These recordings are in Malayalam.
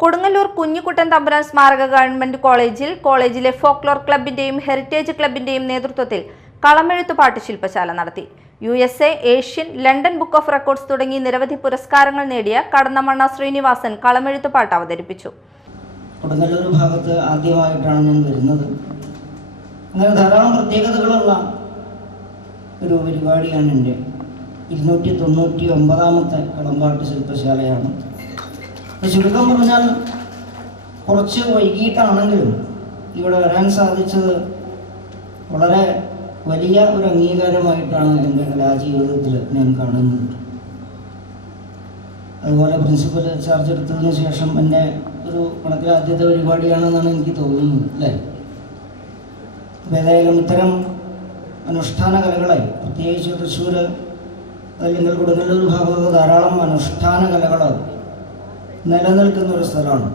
കൊടുങ്ങല്ലൂർ കുഞ്ഞിക്കുട്ടൻ തമ്പുരാൻ സ്മാരക ഗവൺമെന്റ് കോളേജിലെ ഫോക്ലോർ ക്ലബിന്റെയും ഹെറിറ്റേജ് ക്ലബിന്റെയും നേതൃത്വത്തിൽ കളമെഴുത്ത് പാട്ട് ശില്പശാല നടത്തി. USA, Asian, London book of records തുടങ്ങി നിരവധി പുരസ്കാരങ്ങൾ നേടിയ കടന്നമണ്ണ ശ്രീനിവാസൻ കളമെഴുത്ത് പാട്ട് അവതരിപ്പിച്ചു. കൊടുങ്ങല്ലൂർ ഭാഗത്ത് ആദ്യമായിട്ടാണ് ഞാൻ വരുന്നത്. അങ്ങനെ ധാരാളം പ്രത്യേകതകളുള്ള ഒരു പരിപാടിയാണ് എൻ്റെ 299ാമത്തെ കളമ്പാട്ട് ശില്പശാലയാണ്. ചുരുക്കം പറഞ്ഞാൽ കുറച്ച് വൈകിട്ടാണെങ്കിലും ഇവിടെ വരാൻ സാധിച്ചത് വളരെ വലിയ ഒരു അംഗീകാരമായിട്ടാണ് എൻ്റെ കലാജീവിതത്തിൽ ഞാൻ കാണുന്നത്. അതുപോലെ പ്രിൻസിപ്പൽ ചാർജ് എടുത്തതിന് ശേഷം എൻ്റെ ഒരു കണക്കിൽ ആദ്യത്തെ പരിപാടിയാണെന്നാണ് എനിക്ക് തോന്നുന്നത്, അല്ലേ? ഏതായാലും ഇത്തരം അനുഷ്ഠാന കലകളെ, പ്രത്യേകിച്ച് തൃശ്ശൂർ അല്ലെങ്കിൽ കൊടുങ്ങല്ലൂർ ഭാഗത്ത് ധാരാളം അനുഷ്ഠാന കലകൾ നിലനിൽക്കുന്ന ഒരു സ്ഥലമാണ്.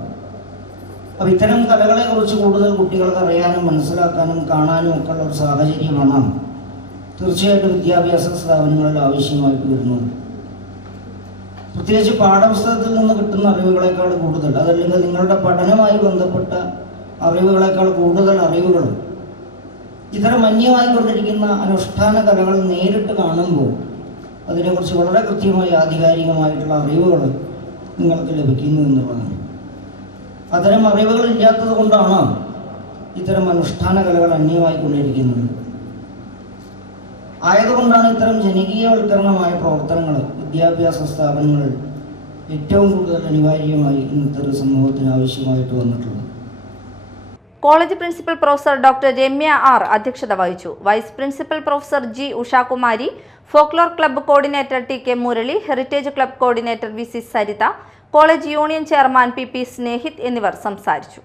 അപ്പോൾ ഇത്തരം കലകളെക്കുറിച്ച് കൂടുതൽ കുട്ടികൾക്ക് അറിയാനും മനസ്സിലാക്കാനും കാണാനും ഒക്കെ ഉള്ള ഒരു സാഹചര്യമാണ് തീർച്ചയായിട്ടും വിദ്യാഭ്യാസ സ്ഥാപനങ്ങളിൽ ആവശ്യമായിട്ട് വരുന്നത്. പ്രത്യേകിച്ച് പാഠപുസ്തകത്തിൽ നിന്ന് കിട്ടുന്ന അറിവുകളേക്കാൾ കൂടുതൽ, അതല്ലെങ്കിൽ നിങ്ങളുടെ പഠനവുമായി ബന്ധപ്പെട്ട അറിവുകളേക്കാൾ കൂടുതൽ അറിവുകൾ ഇത്തരം അന്യമായിക്കൊണ്ടിരിക്കുന്ന അനുഷ്ഠാന കലകൾ നേരിട്ട് കാണുമ്പോൾ അതിനെക്കുറിച്ച് വളരെ കൃത്യമായി ആധികാരികമായിട്ടുള്ള അറിവുകൾ നിങ്ങൾക്ക് ലഭിക്കുന്നു എന്നുള്ളതാണ്. അത്തരം അറിവുകൾ ഇല്ലാത്തത് കൊണ്ടാണ് ഇത്തരം അനുഷ്ഠാന കലകൾ അന്യമായിക്കൊണ്ടിരിക്കുന്നത്. ആയതുകൊണ്ടാണ് ഇത്തരം ജനകീയവൽക്കരണമായ പ്രവർത്തനങ്ങൾ വിദ്യാഭ്യാസ സ്ഥാപനങ്ങളിൽ ഏറ്റവും കൂടുതൽ അനിവാര്യമായി ഇന്നത്തെ ഒരു സമൂഹത്തിന് ആവശ്യമായിട്ട് വന്നിട്ടുള്ളത്. College principal professor doctor Ramya R അധ്യക്ഷത വഹിച്ചു. Vice principal professor G Ushakumari, folklore club coordinator TK Murali, heritage club coordinator VC Saritha, college union chairman PP Snehith എന്നിവർ സംസാരിച്ചു.